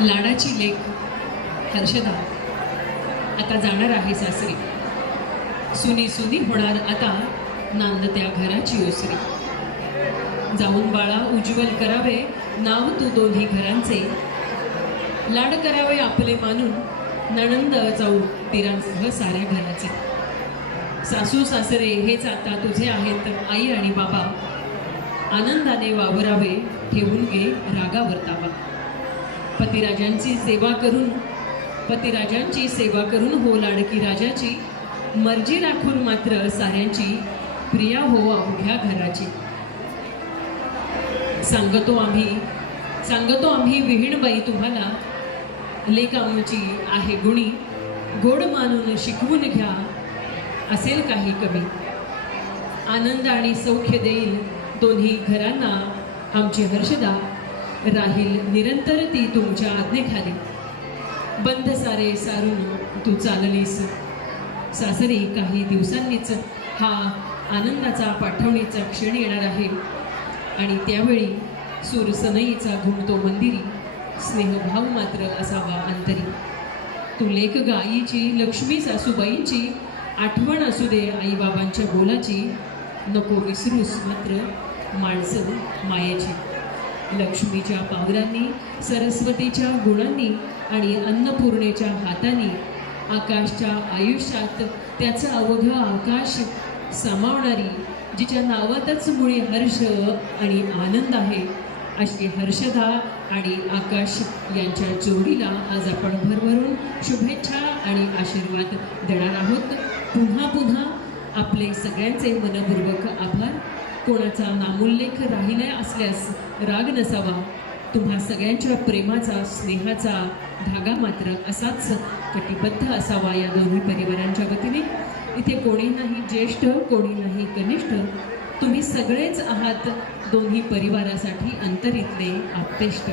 लाडाची लेक हर्षदा आता जाणार आहे सासरी. सुनी सुनी होणार आता नांद त्या घराची ओसरी. जाऊन बाळा उज्ज्वल करावे नाव तू दोन्ही घरांचे. लाड करावे आपले मानून नणंद जाऊ तिरांसह साऱ्या घराचे. सासू सासरे हेच आता तुझे आहेत आई आणि बाबा. आनंदाने वावरावे ठेवून घे रागावर ताबा. पतिराजांची सेवा करून हो लाडकी राजाची. मर्जी राखून मात्र साऱ्यांची प्रिया हो अवघ्या घराची. सांगतो आम्ही विहीणबाई तुम्हाला. लेक आमची आहे गुणी गोड मानून शिकवून घ्या. असेल काही कमी आनंद आणि सौख्य देईल दोन्ही घरांना. आमची हर्षदा राहील निरंतर ती तुमच्या आज्ञेखाली. बंध सारे सारून तू चाललीस सासरी. काही दिवसांनीच हा आनंदाचा पाठवणीचा क्षण येणार आहे आणि त्यावेळी सूरसनईचा घुमतो मंदिरी. स्नेहभाव मात्र असावा अंतरी. तू लेक गाईची लक्ष्मी सासूबाईंची. आठवण असू दे आईबाबांच्या बोलाची. नको विसरूस मात्र माणसं मायेची. लक्ष्मीच्या पावलांनी सरस्वतीच्या गुणांनी आणि अन्नपूर्णेच्या हातांनी आकाशच्या आयुष्यात त्याचं अवघं आकाश सामावणारी. जिच्या नावातच मुळी हर्ष आणि आनंद आहे अशी हर्षदा आणि आकाश यांच्या जोडीला आज आपण भरभरून शुभेच्छा आणि आशीर्वाद देणार आहोत. पुन्हा पुन्हा आपले सगळ्यांचे मनपूर्वक आभार. कोणाचा नामोल्लेख राहिला असल्यास राग नसावा. तुम्हा सगळ्यांच्या प्रेमाचा स्नेहाचा धागा मात्र असाच कटिबद्ध असावा या दोन्ही परिवारांच्या वतीने. इथे कोणी नाही ज्येष्ठ कोणी नाही कनिष्ठ. तुम्ही सगळेच आहात दोन्ही परिवारासाठी अंतरीतले आप्तेष्ट.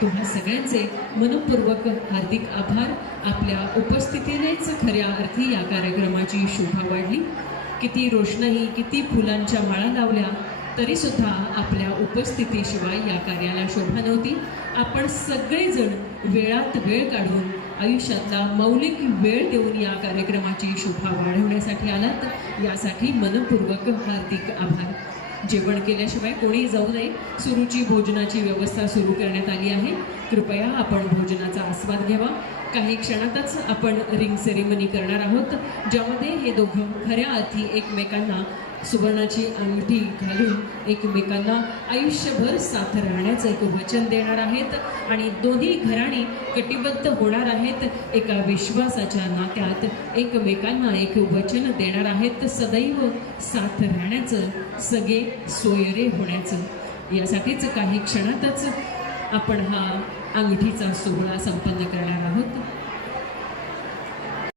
तुम्हा सगळ्यांचे मनपूर्वक हार्दिक आभार. आपल्या उपस्थितीनेच खऱ्या अर्थी या कार्यक्रमाची शोभा वाढली. किती रोषणाई किती फुलांच्या माळा लावल्या तरीसुद्धा आपल्या उपस्थितीशिवाय या कार्याला शोभा नव्हती. आपण सगळेजण वेळात वेळ काढून आयुष्यातला मौलिक वेळ देऊन या कार्यक्रमाची शोभा वाढवण्यासाठी आलात. यासाठी मनपूर्वक हार्दिक आभार. जेवण केल्याशिवाय कोणी जाऊ नये. सुरुची भोजनाची व्यवस्था सुरू करण्यात आली आहे. कृपया आपण भोजनाचा आस्वाद घ्यावा. काही क्षणातच आपण रिंग सेरेमनी करणार आहोत ज्यामध्ये हे दोघं खऱ्या अर्थी एकमेकांना सुवर्णाची अंगठी घालून एकमेकांना आयुष्यभर साथ राहण्याचं एक वचन देणार आहेत आणि दोन्ही घराणी कटिबद्ध होणार आहेत. एका विश्वासाच्या नात्यात एकमेकांना एक वचन देणार आहेत. सदैव साथ राहण्याचं सगळे सोयरे होण्याचं. यासाठीच काही क्षणातच आपण हा अंगठीचा सोहळा संपन्न करणार आहोत.